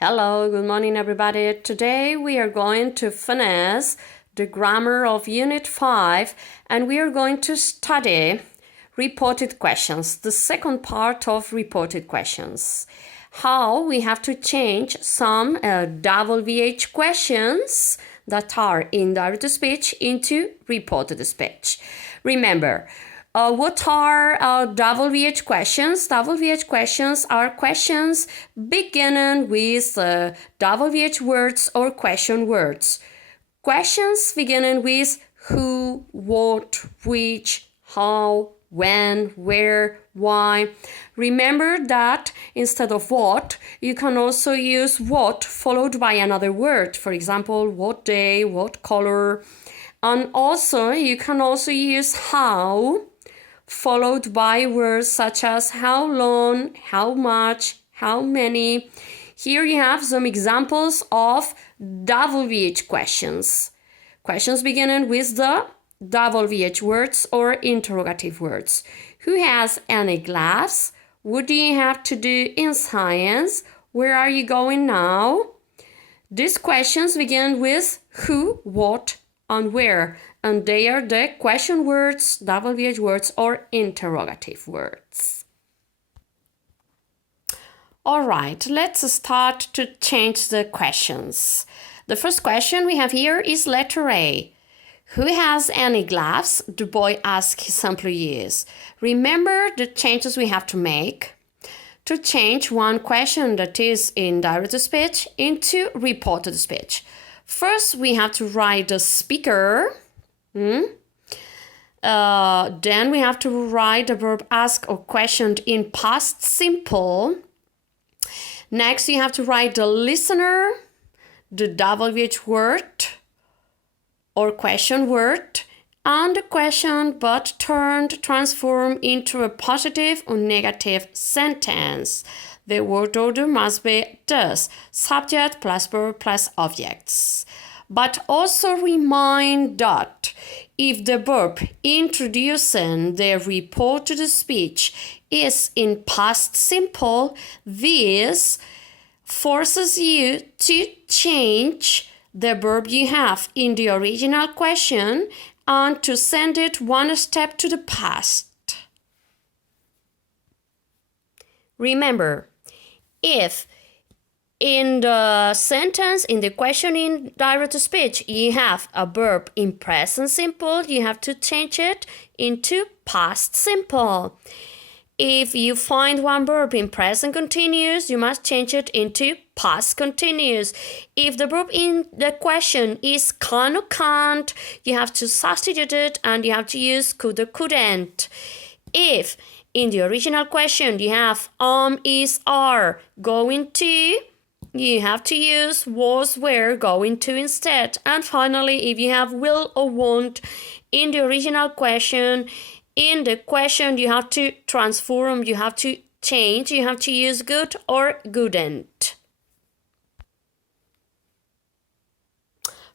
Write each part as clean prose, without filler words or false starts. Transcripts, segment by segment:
Hello, good morning everybody. Today we are going to finish the grammar of Unit 5 and we are going to study reported questions, the second part of reported questions. How we have to change some WH questions that are in direct speech into reported speech. Remember, what are WH questions? WH questions are questions beginning with WH words or question words. Questions beginning with who, what, which, how, when, where, why. Remember that instead of what, you can also use what followed by another word. For example, what day, what color. And also, you can also use how followed by words such as how long, how much, how many. Here you have some examples of WH questions. Questions beginning with the WH words or interrogative words. Who has any glass? What do you have to do in science? Where are you going now? These questions begin with who, what, and where, and they are the question words, WH words, or interrogative words. All right, let's start to change the questions. The first question we have here is letter A. Who has any gloves? The boy asked his employees. Remember the changes we have to make to change one question that is in direct speech into reported speech. First, we have to write the speaker. Then we have to write the verb ask or questioned in past simple. Next, you have to write the listener, the WH word or question word, and the question but transformed into a positive or negative sentence. The word order must be thus, subject plus verb plus objects. But also remind that if the verb introducing the reported speech is in past simple, this forces you to change the verb you have in the original question and to send it one step to the past. Remember, if in the sentence, in the question in direct speech, you have a verb in present simple, you have to change it into past simple. If you find one verb in present continuous, you must change it into past continuous. If the verb in the question is can or can't, you have to substitute it and you have to use could or couldn't. If in the original question you have is, are, going to, you have to use was, were, going to instead. And finally, if you have will or won't in the original question, in the question you have to transform, you have to change, you have to use good or couldn't.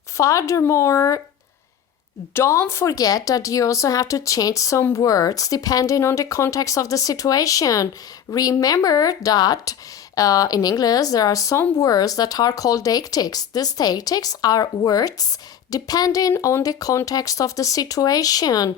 Furthermore, don't forget that you also have to change some words depending on the context of the situation. Remember that in English, there are some words that are called deictics. These deictics are words depending on the context of the situation.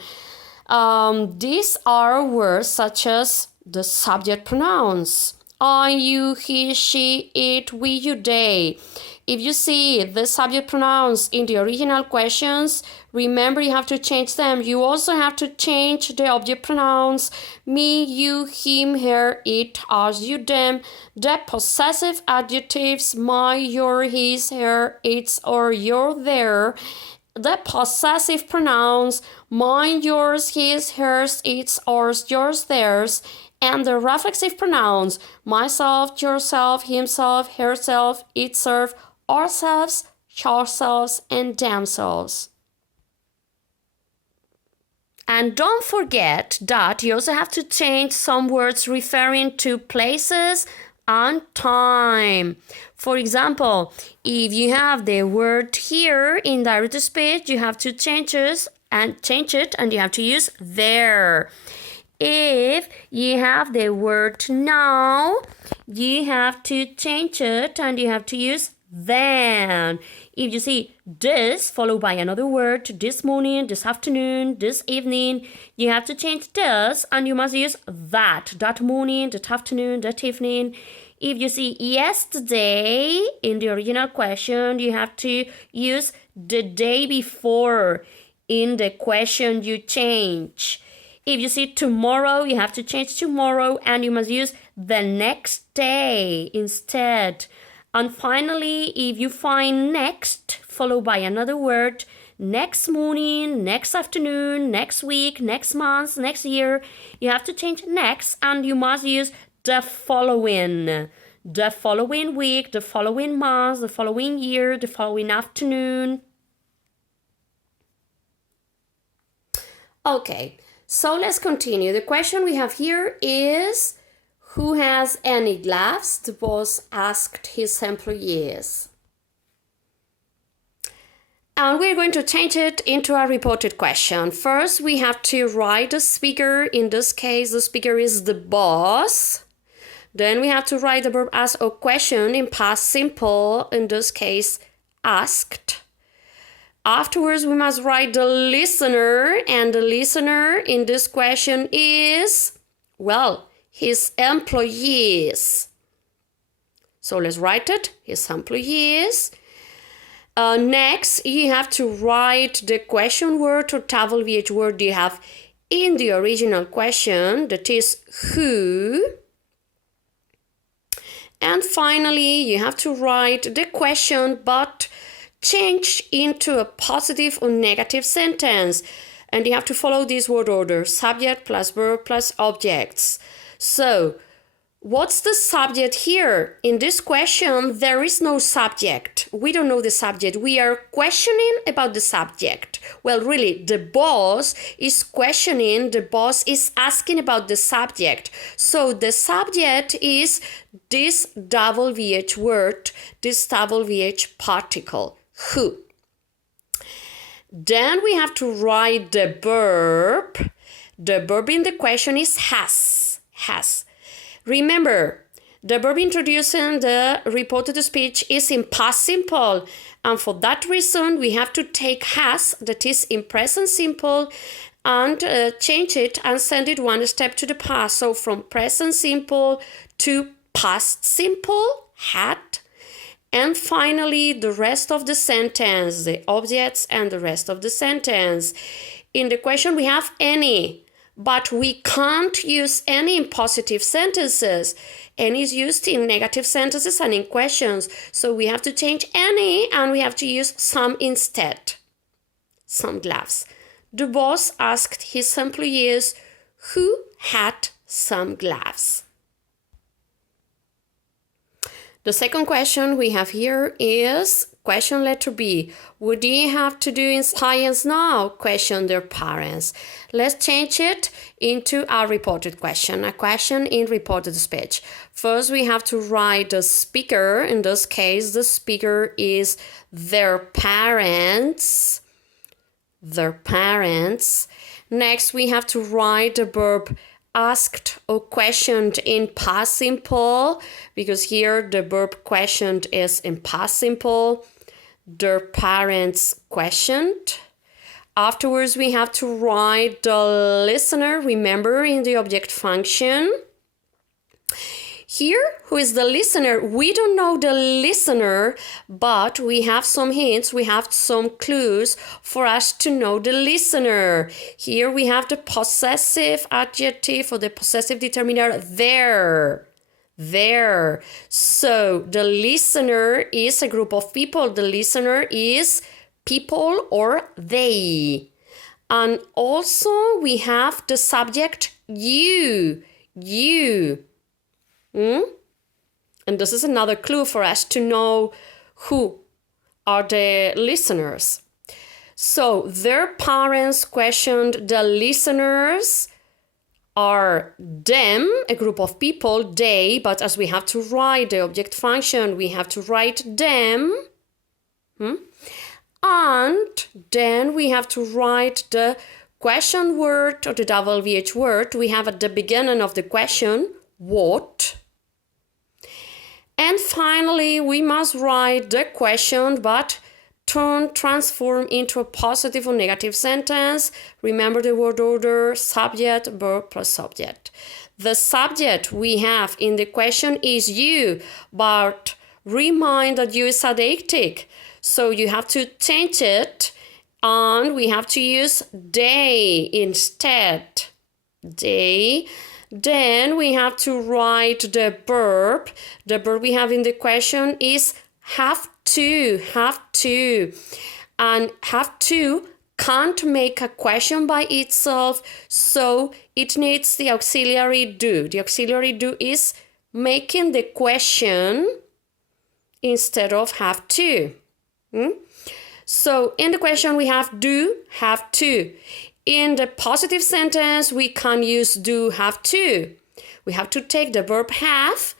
These are words such as the subject pronouns. I, you, he, she, it, we, you, they. If you see the subject pronouns in the original questions, remember you have to change them. You also have to change the object pronouns. Me, you, him, her, it, us, you, them. The possessive adjectives my, your, his, her, its, or your, their. The possessive pronouns mine, yours, his, hers, its, ours, yours, theirs. And the reflexive pronouns myself, yourself, himself, herself, itself, ourselves, yourselves, and themselves. And don't forget that you also have to change some words referring to places and time. For example, if you have the word here in direct speech, you have to change it and you have to use there. If you have the word now, you have to change it and you have to use then. If you see this followed by another word, this morning, this afternoon, this evening, you have to change this and you must use that morning, that afternoon, that evening. If you see yesterday in the original question, you have to use the day before in the question you change. If you see tomorrow, you have to change tomorrow and you must use the next day instead. And finally, if you find next followed by another word, next morning, next afternoon, next week, next month, next year, you have to change next and you must use the following week, the following month, the following year, the following afternoon. Okay, so let's continue. The question we have here is, who has any gloves? The boss asked his employees. And we're going to change it into a reported question. First, we have to write the speaker. In this case, the speaker is the boss. Then we have to write the verb as a question in past simple. In this case, asked. Afterwards, we must write the listener. And the listener in this question is, well, his employees. So let's write it, his employees. Next, you have to write the question word or TOEFL word you have in the original question, that is who. And finally, you have to write the question but change into a positive or negative sentence. And you have to follow this word order, subject plus verb plus objects. So, what's the subject here? In this question, there is no subject. We don't know the subject. We are questioning about the subject. Well, really, the boss is questioning, the boss is asking about the subject. So, the subject is this double VH word, this double VH particle, who. Then we have to write the verb. The verb in the question is has. Remember, the verb introducing the reported speech is in past simple. And for that reason, we have to take has, that is in present simple, and change it and send it one step to the past. So from present simple to past simple, had. And finally, the rest of the sentence, the objects and the rest of the sentence. In the question, we have any. But we can't use any in positive sentences. Any is used in negative sentences and in questions. So we have to change any and we have to use some instead. Some gloves. The boss asked his employees who had some gloves. The second question we have here is question letter B. What do you have to do in science now? Questioned their parents. Let's change it into a reported question, a question in reported speech. First, we have to write the speaker. In this case, the speaker is their parents. Their parents. Next, we have to write the verb asked or questioned in past simple, because here the verb questioned is in past simple. Their parents questioned. Afterwards, we have to write the listener, remember, in the object function. Here, who is the listener? We don't know the listener, but we have some hints, we have some clues for us to know the listener. Here we have the possessive adjective or the possessive determiner there. There. So the listener is a group of people. The listener is people or they. And also we have the subject you. You. And this is another clue for us to know who are the listeners. So their parents questioned the listeners are them, a group of people, they, but as we have to write the object function, we have to write them. And then we have to write the question word or the WH word we have at the beginning of the question, what. And finally, we must write the question, but transform into a positive or negative sentence. Remember the word order, subject, verb plus subject. The subject we have in the question is you, but remind that you is adeictic. So you have to change it and we have to use they instead. They. Then we have to write the verb. The verb we have in the question is have to. And have to can't make a question by itself, so it needs the auxiliary do. The auxiliary do is making the question instead of have to. So in the question we have do, have to. In the positive sentence, we can use do, have to. We have to take the verb have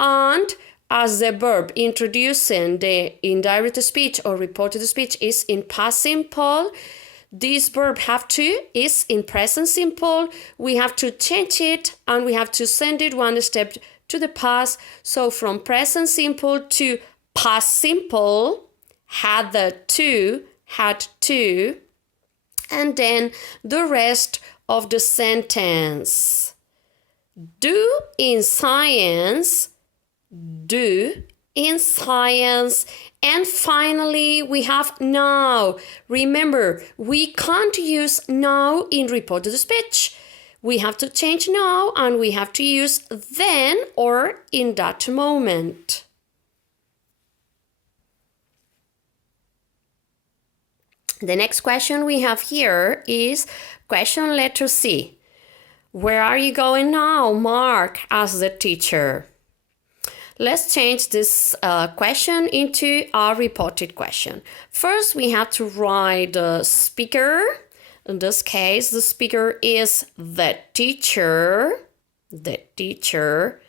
and as the verb introducing the indirect speech or reported speech is in past simple, this verb have to is in present simple. We have to change it and we have to send it one step to the past. So from present simple to past simple, had to, and then the rest of the sentence. Do in science, do in science. And finally, we have now. Remember, we can't use now in reported speech. We have to change now and we have to use then or in that moment. The next question we have here is question letter C. Where are you going now, Mark? Asked the teacher. Let's change this question into a reported question. First, we have to write the speaker. In this case, the speaker is the teacher. The teacher.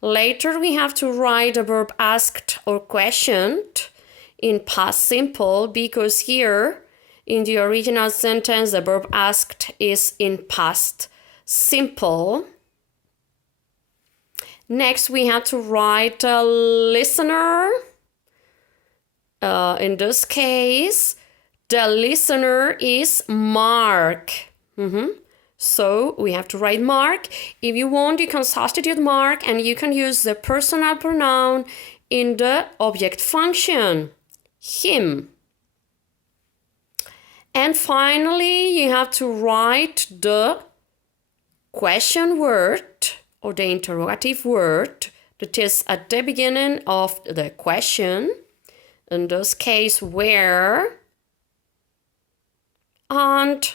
Later, we have to write the verb asked or questioned in past simple because here in the original sentence, the verb asked is in past simple. Next, we have to write a listener. In this case, the listener is Mark. So we have to write Mark. If you want, you can substitute Mark and you can use the personal pronoun in the object function, him. And finally, you have to write the question word or the interrogative word that is at the beginning of the question. In this case, where. And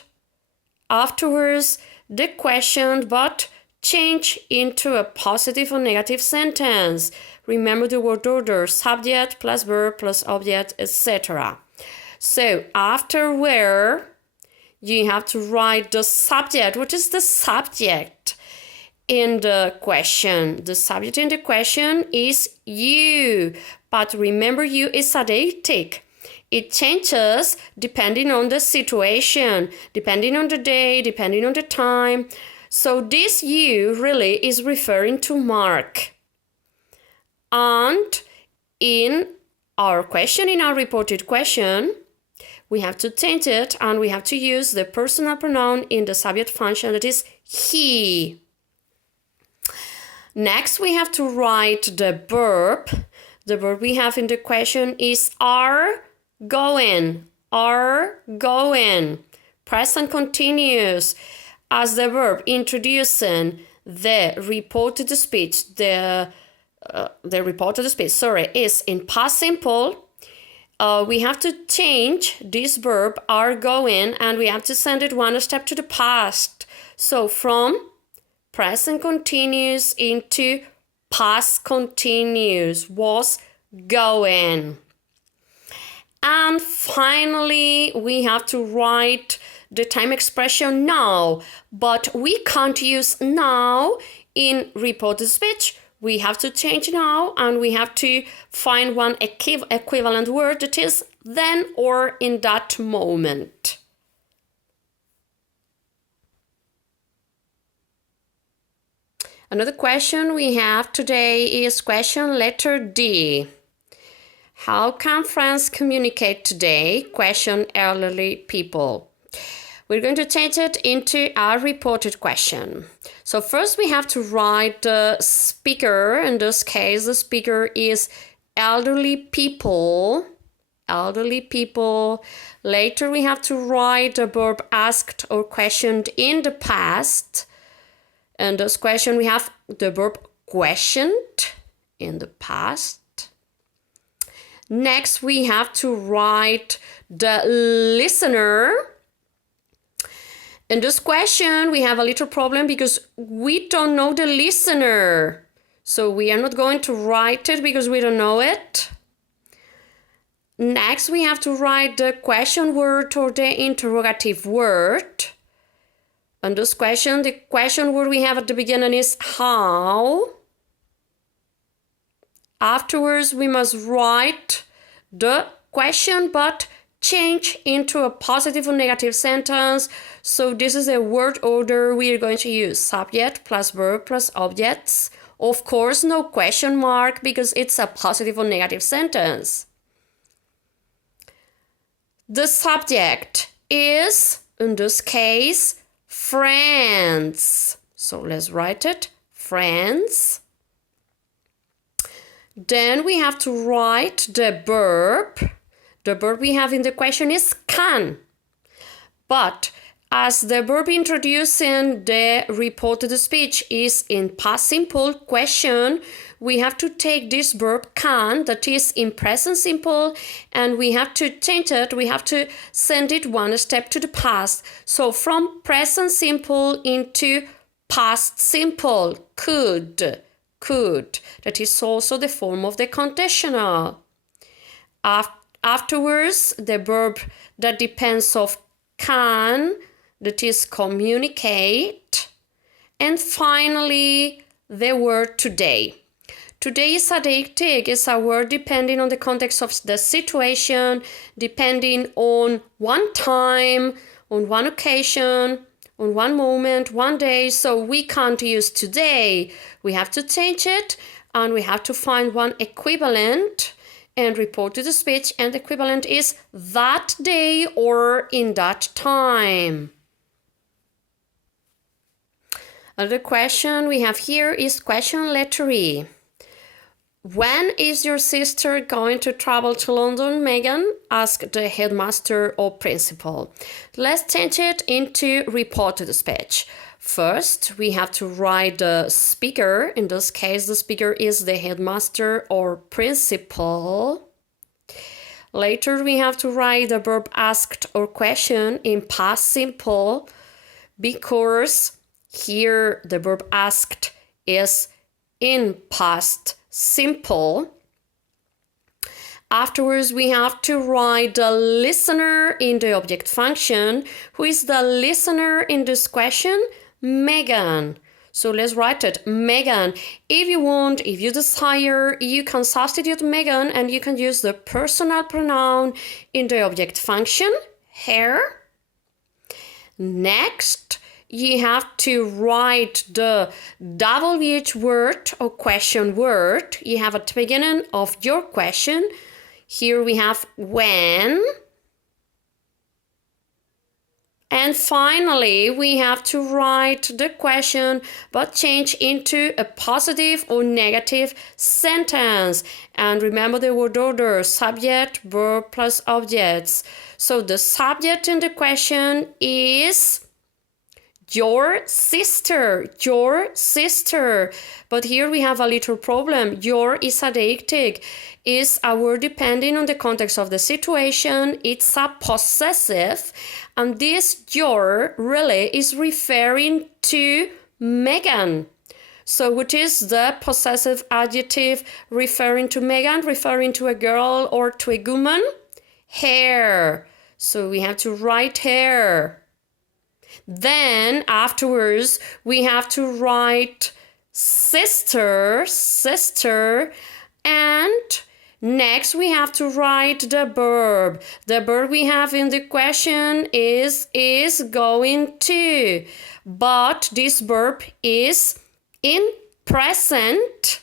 afterwards, the question, but change into a positive or negative sentence. Remember the word order, subject plus verb plus object, etc. So after where, you have to write the subject. What is the subject in the question? The subject in the question is you. But remember, you is adeictic. It changes depending on the situation, depending on the day, depending on the time. So this you really is referring to Mark. And in our question, in our reported question, we have to change it and we have to use the personal pronoun in the subject function that is he. Next, we have to write the verb. The verb we have in the question is are going. Are going. Present continuous as the verb introducing the reported speech. The reported speech, is in past simple. We have to change this verb, are going, and we have to send it one step to the past. So from present continuous into past continuous, was going. And finally, we have to write the time expression now, but we can't use now in reported speech. We have to change now and we have to find one equivalent word that is then or in that moment. Another question we have today is question letter D. How can friends communicate today? Question elderly people. We're going to change it into our reported question. So first we have to write the speaker. In this case, the speaker is elderly people. Elderly people. Later we have to write the verb asked or questioned in the past. In this question we have the verb questioned in the past. Next we have to write the listener. In this question we have a little problem because we don't know the listener. So we are not going to write it because we don't know it. Next we have to write the question word or the interrogative word. In this question, the question word we have at the beginning is how. Afterwards, we must write the question but change into a positive or negative sentence. So this is a word order we are going to use. Subject plus verb plus objects. Of course, no question mark because it's a positive or negative sentence. The subject is, in this case, friends. So let's write it, friends. Then we have to write the verb. The verb we have in the question is can. But as the verb introduced in the reported speech is in past simple question, we have to take this verb can, that is in present simple, and we have to change it. We have to send it one step to the past. So from present simple into past simple, could. That is also the form of the conditional. Afterwards, the verb that depends of can, that is communicate. And finally, the word today. Today is adjective, is a word depending on the context of the situation, depending on one time, on one occasion, on one moment, one day. So we can't use today. We have to change it and we have to find one equivalent and report to the speech, and the equivalent is that day or in that time. Another question we have here is question letter E. When is your sister going to travel to London, Megan? Asked the headmaster or principal. Let's change it into report to the speech. First, we have to write the speaker. In this case, the speaker is the headmaster or principal. Later, we have to write the verb asked or question in past simple because here the verb asked is in past simple. Afterwards, we have to write the listener in the object function. Who is the listener in this question? Megan. So let's write it, Megan. If you want, if you desire, you can substitute Megan and you can use the personal pronoun in the object function, her. Next, you have to write the WH word or question word you have at the beginning of your question. Here we have when. And finally, we have to write the question but change into a positive or negative sentence. And remember the word order, subject, verb plus objects. So the subject in the question is your sister. But here we have a little problem. Your is adjective, is a word depending on the context of the situation. It's a possessive, and this your really is referring to Megan. So what is the possessive adjective referring to Megan, referring to a girl or to a woman? Her. So we have to write her. Then afterwards we have to write sister, and next we have to write the verb. The verb we have in the question is going to, but this verb is In present,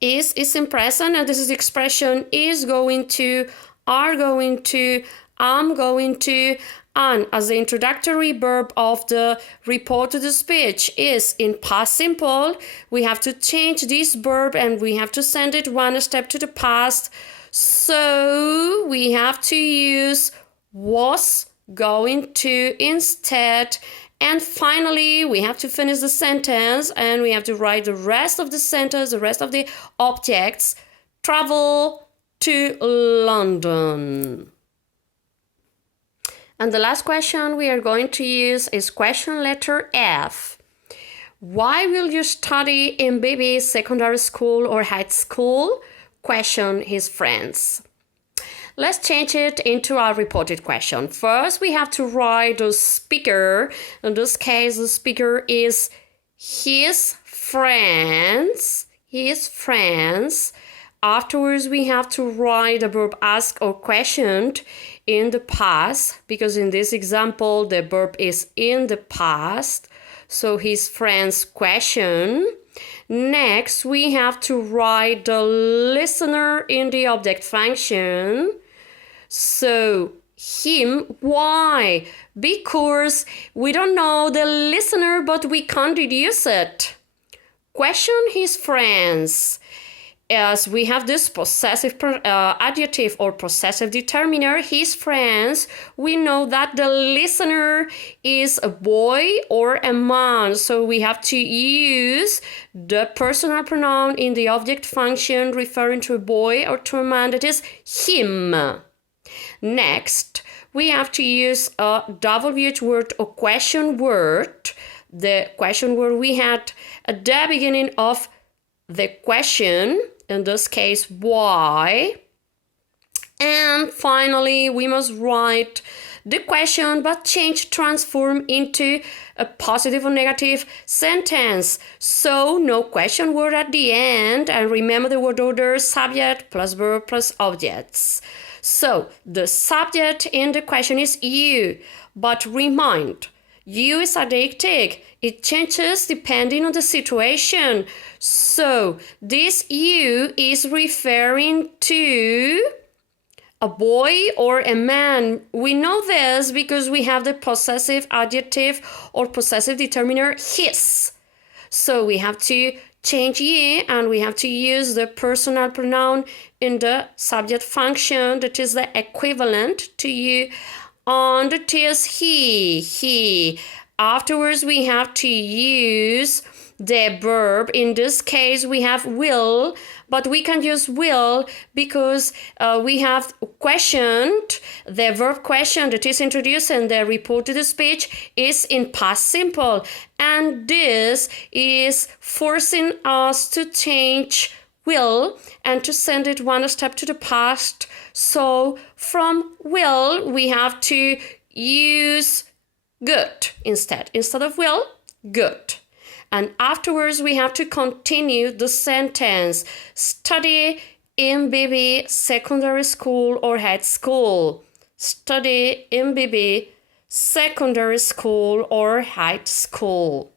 is in present, and this is the expression is going to, are going to, I'm going to, and as the introductory verb of the reported speech is in past simple, we have to change this verb and we have to send it one step to the past. So we have to use was going to instead. And finally, we have to finish the sentence and we have to write the rest of the sentence, the rest of the objects. Travel to London. And the last question we are going to use is question letter F. Why will you study in baby secondary school or high school? Question his friends. Let's change it into our reported question. First, we have to write the speaker. In this case, the speaker is his friends. His friends. Afterwards, we have to write the verb ask or questioned in the past, because in this example, the verb is in the past. So his friends question. Next, we have to write the listener in the object function. So him, why? Because we don't know the listener, but we can't deduce it. Question his friends. As we have this possessive adjective or possessive determiner, his friends, we know that the listener is a boy or a man. So we have to use the personal pronoun in the object function referring to a boy or to a man, that is him. Next, we have to use a WH word or question word. The question word we had at the beginning of the question, in this case, why. And finally, we must write the question but transform into a positive or negative sentence. So no question word at the end, and remember the word order, subject plus verb plus objects. So the subject in the question is you, but remind, you is adjective. It changes depending on the situation. So this you is referring to a boy or a man. We know this because we have the possessive adjective or possessive determiner his. So we have to change ye and we have to use the personal pronoun in the subject function, that is the equivalent to you, and it is he. Afterwards, we have to use the verb. In this case, we have will, but we can use will because we have questioned. The verb question that is introduced in the reported speech is in past simple, and this is forcing us to change will and to send it one step to the past. So from will, we have to use good instead of will, good. And afterwards, we have to continue the sentence. Study in baby secondary school or high school. Study in baby secondary school or high school.